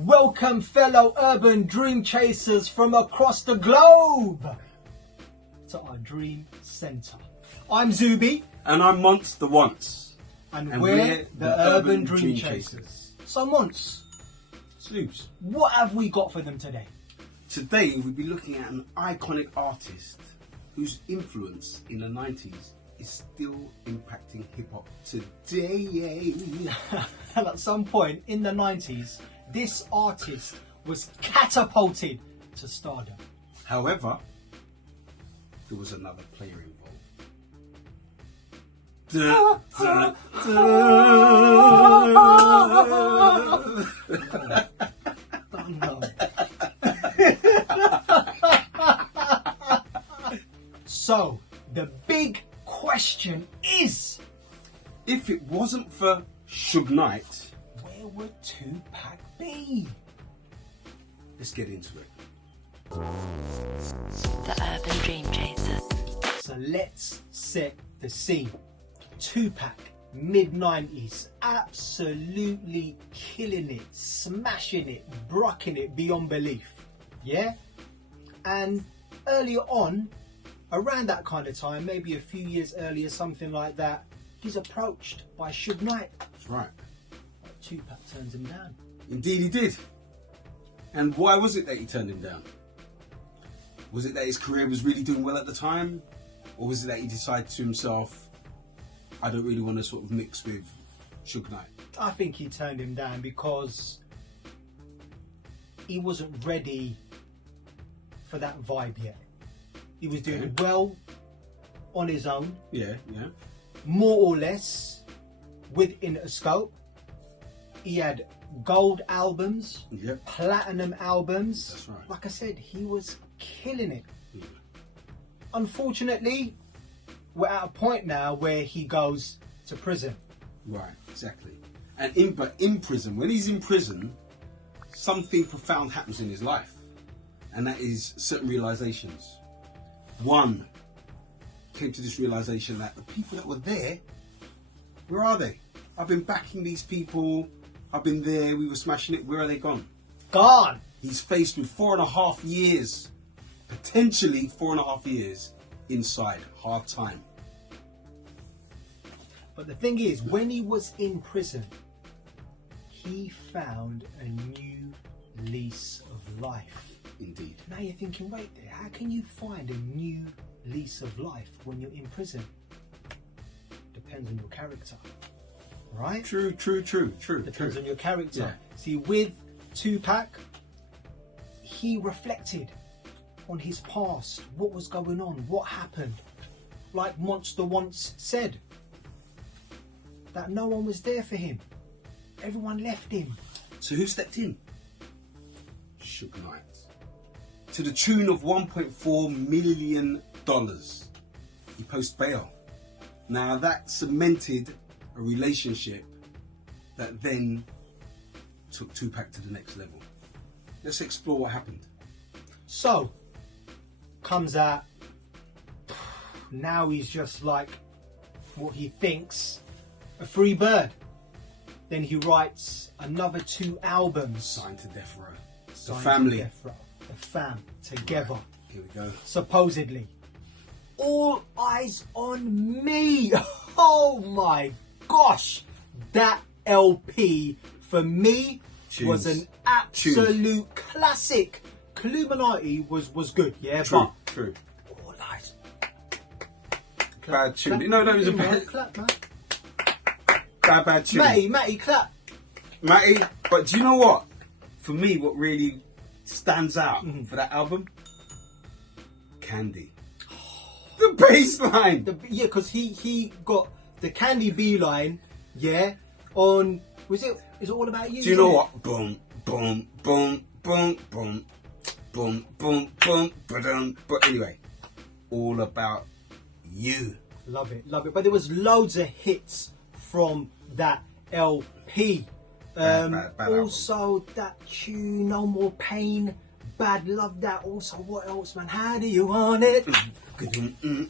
Welcome, fellow urban dream chasers from across the globe, to our dream centre. I'm Zuby. And I'm Monster Once. And we're the urban dream chasers. So, Monts, Sloops. what have we got for them today? Today we'll be looking at an iconic artist whose influence in the 90s is still impacting hip-hop today. And at some point in the 90s, this artist was catapulted to stardom. However, there was another player involved. Oh, no. So, the big question is, If it wasn't for Suge Knight, where would Tupac be? let's get into it. The Urban Dream Chasers. So let's set the scene. Tupac, mid-90s, absolutely killing it, smashing it, brocking it beyond belief. Yeah? And earlier on, around that kind of time, maybe a few years earlier, something like that, he's approached by Suge Knight. That's right. But Tupac turns him down. Indeed he did. And why was it that he turned him down? Was it that his career was really doing well at the time? Or was it that he decided to himself, I don't really want to sort of mix with Suge Knight? I think he turned him down because he wasn't ready for that vibe yet. He was doing well on his own, Yeah. more or less within a scope. He had gold albums, Yep. platinum albums. That's right. Like I said, he was killing it. Yeah. Unfortunately, we're at a point now where he goes to prison. Right, exactly. And in prison, when he's in prison, something profound happens in his life. And that is certain realizations. One, came to this realization that the people that were there, where are they? I've been backing these people. I've been there. We were smashing it. Where are they gone? Gone. He's faced with 4.5 years, potentially 4.5 years inside. Hard time. But the thing is, when he was in prison, he found a new lease of life. Indeed. Now you're thinking, wait there, how can you find a new lease of life when you're in prison? Depends on your character, right? True. Depends on your character. Yeah. See, with Tupac, he reflected on his past, what was going on, what happened. Like Monster once said, that no one was there for him. Everyone left him. So who stepped in? Suge Knight. To the tune of $1.4 million. He post bail. Now that cemented a relationship that then took Tupac to the next level. Let's explore what happened. So, comes out, now he's just like what he thinks, a free bird. Then he writes another 2 albums. Signed to Death Row. The Signed to family. Death Row. The fam, together. Right, here we go. Supposedly. All eyes on me. Oh my gosh. That LP for me Tunes. was an absolute classic. Illuminati was good, yeah, True. but all eyes. Bad tune. Clap. No, it was a Clap, man. bad tune. Matty, clap. Matty, but do you know what? For me, what really stands out for that album? Candy. The bass line. Yeah, because he got the Candy B line, yeah, on, is it All About You? Do you know what? Boom, boom, boom, boom, boom, boom, boom, boom, ba-dum. But anyway, All About You. Love it. But there was loads of hits from that LP. Bad Also, that tune, No More Pain, Bad Love, that also, what else, man? How do you want it?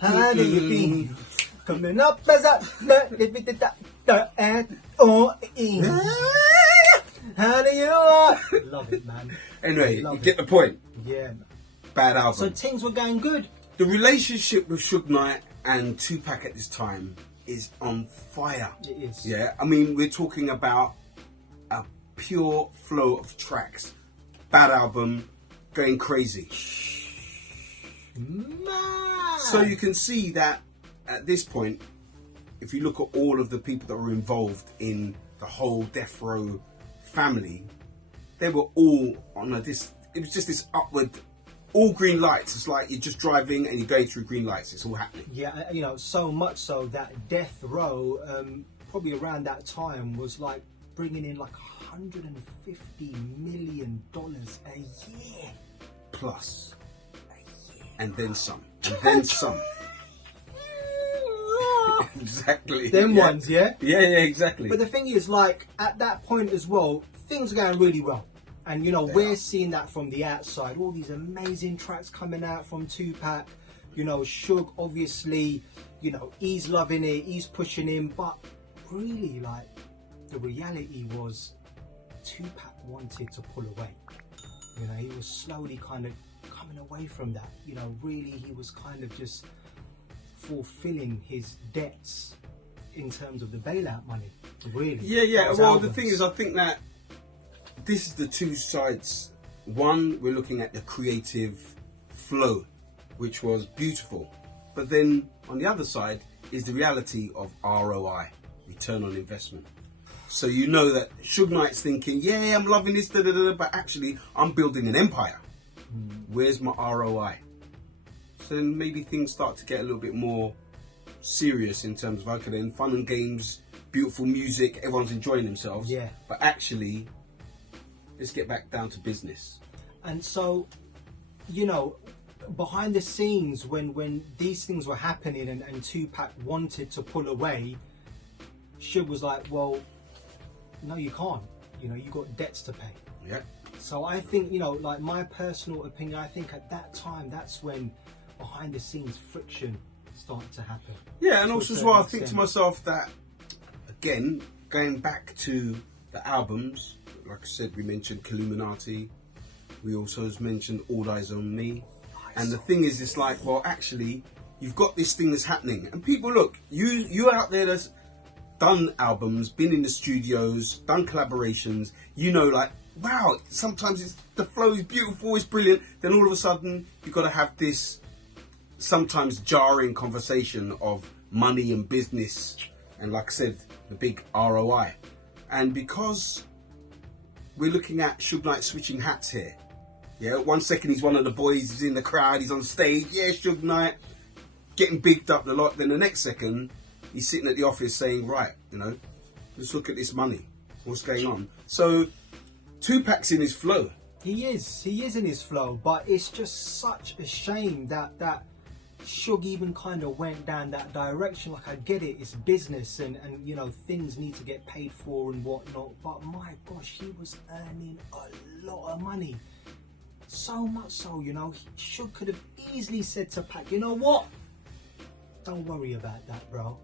How do you feel? Coming up as a How do you like? Love it, man. Anyway, Love you get it. the point. Yeah, man. Bad album. So things were going good. The relationship with Suge Knight and Tupac at this time is on fire. It is. Yeah, I mean, we're talking about a pure flow of tracks. Bad album, going crazy. Man. So you can see that at this point, if you look at all of the people that were involved in the whole Death Row family, they were all on it was just this upward, all green lights. It's like you're just driving and you're going through green lights. It's all happening. Yeah, you know, so much so that Death Row, probably around that time, was like bringing in like $150 million a year. Plus. And then some. And then some. Exactly. Them yeah. ones, yeah? Yeah, exactly. But the thing is, like, at that point as well, things are going really well. And, you know, we're seeing that from the outside. All these amazing tracks coming out from Tupac. You know, Suge, obviously, you know, he's loving it, he's pushing him. But really, like, the reality was Tupac wanted to pull away. You know, he was slowly kind of coming away from that. You know, really, he was kind of just fulfilling his debts in terms of the bailout money. Really. Yeah. Those Well, albums. the thing is, I think that this is the two sides. One, we're looking at the creative flow, which was beautiful. But then on the other side is the reality of ROI, return on investment. So you know that Suge Knight's thinking, yeah, I'm loving this, but actually I'm building an empire. Where's my ROI? So then maybe things start to get a little bit more serious in terms of, okay, then fun and games, beautiful music, everyone's enjoying themselves. Yeah. But actually, let's get back down to business. And so, you know, behind the scenes, when these things were happening and Tupac wanted to pull away, Suge was like, well, no, you can't. You know, you got debts to pay. Yeah. So I think, you know, like my personal opinion, I think at that time, that's when behind the scenes friction started to happen. Yeah, and To a also as certain well, I think to extent. myself that, again, going back to the albums, like I said, we mentioned Illuminati, we also mentioned All Eyes on Me, and the thing is, it's like, well, actually, you've got this thing that's happening, and people, look, you out there that's done albums, been in the studios, done collaborations, you know, like, wow, sometimes the flow is beautiful, it's brilliant, then all of a sudden, you've got to have this sometimes jarring conversation of money and business, and like I said, the big ROI. And because we're looking at Suge Knight switching hats here, yeah, 1 second he's one of the boys, he's in the crowd, he's on stage, yeah, Suge Knight, getting bigged up a lot, then the next second he's sitting at the office saying, right, you know, let's look at this money, what's going on. So Tupac's in his flow. He is in his flow, but it's just such a shame that Suge even kind of went down that direction. Like, I get it, it's business and you know, things need to get paid for and whatnot, but my gosh, he was earning a lot of money. So much so, you know, Suge could have easily said to Pac, you know what? Don't worry about that, bro.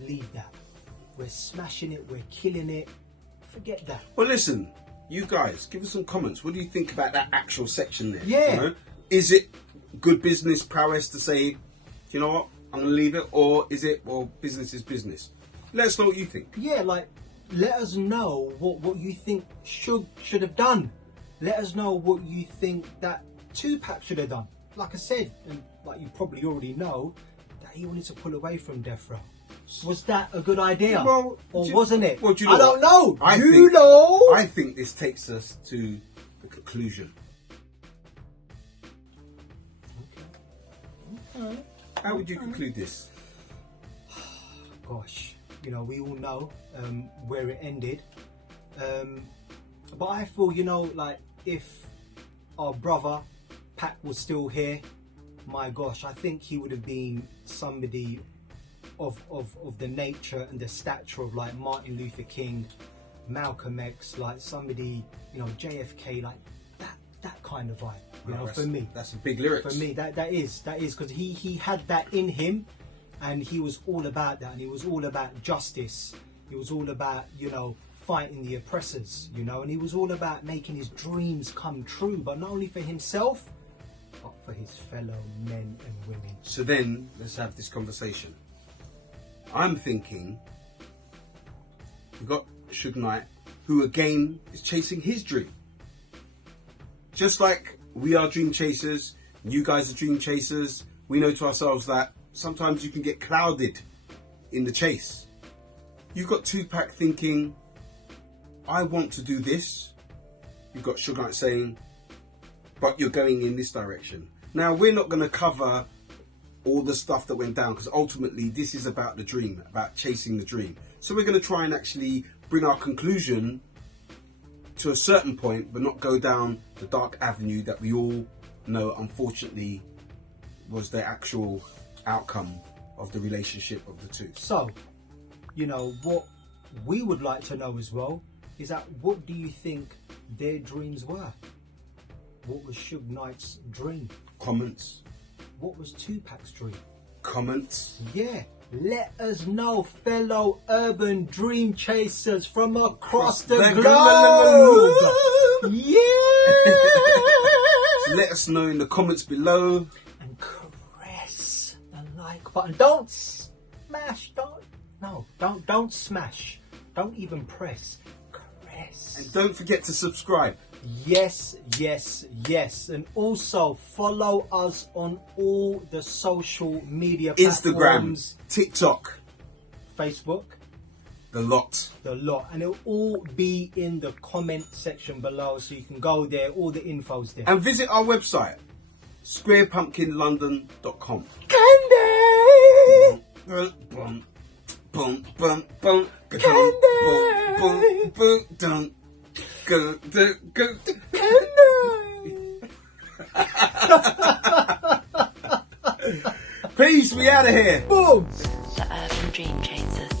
Leave that. We're smashing it, we're killing it. Forget that. Well, listen, you guys, give us some comments. What do you think about that actual section there? Yeah. You know? Is it good business prowess to say, you know what, I'm going to leave it? Or is it, well, business is business? Let us know what you think. Yeah, like, let us know what you think should have done. Let us know what you think that Tupac should have done. Like I said, and like you probably already know, that he wanted to pull away from Death Row. Was that a good idea? Well, or wasn't it? Well, do you know I don't know. I think this takes us to the conclusion. Okay. How would you conclude this? Gosh, you know, we all know where it ended. But I feel, you know, like, if our brother Pac was still here, my gosh, I think he would have been somebody of the nature and the stature of like Martin Luther King, Malcolm X, like somebody, you know, JFK, like that kind of vibe, you know, for me. That's a big lyrics. For me, that is because he had that in him, and he was all about that, and he was all about justice. He was all about, you know, fighting the oppressors, you know, and he was all about making his dreams come true, but not only for himself, but for his fellow men and women. So then, let's have this conversation. I'm thinking, we've got Suge Knight, who again is chasing his dream. Just like we are dream chasers, you guys are dream chasers, we know to ourselves that sometimes you can get clouded in the chase. You've got Tupac thinking, I want to do this. You've got Suge Knight saying, but you're going in this direction. Now, we're not going to cover all the stuff that went down, because ultimately this is about the dream, about chasing the dream. So we're going to try and actually bring our conclusion to a certain point, but not go down the dark avenue that we all know, unfortunately, was the actual outcome of the relationship of the two. So, you know, what we would like to know as well is that what do you think their dreams were? What was Suge Knight's dream? Comments. What was Tupac's dream? Comments. Yeah, let us know, fellow urban dream chasers from across the globe. Yeah. Let us know in the comments below. And caress the like button. Don't smash. Don't smash. Don't even press. Caress. And don't forget to subscribe. Yes. And also follow us on all the social media Instagram, platforms. TikTok, Facebook. the lot. And it'll all be in the comment section below, so you can go there, all the info's there. And visit our website, squarepumpkinlondon.com. Candy! Peace, we out of here. Boom! The Urban Dream Chasers.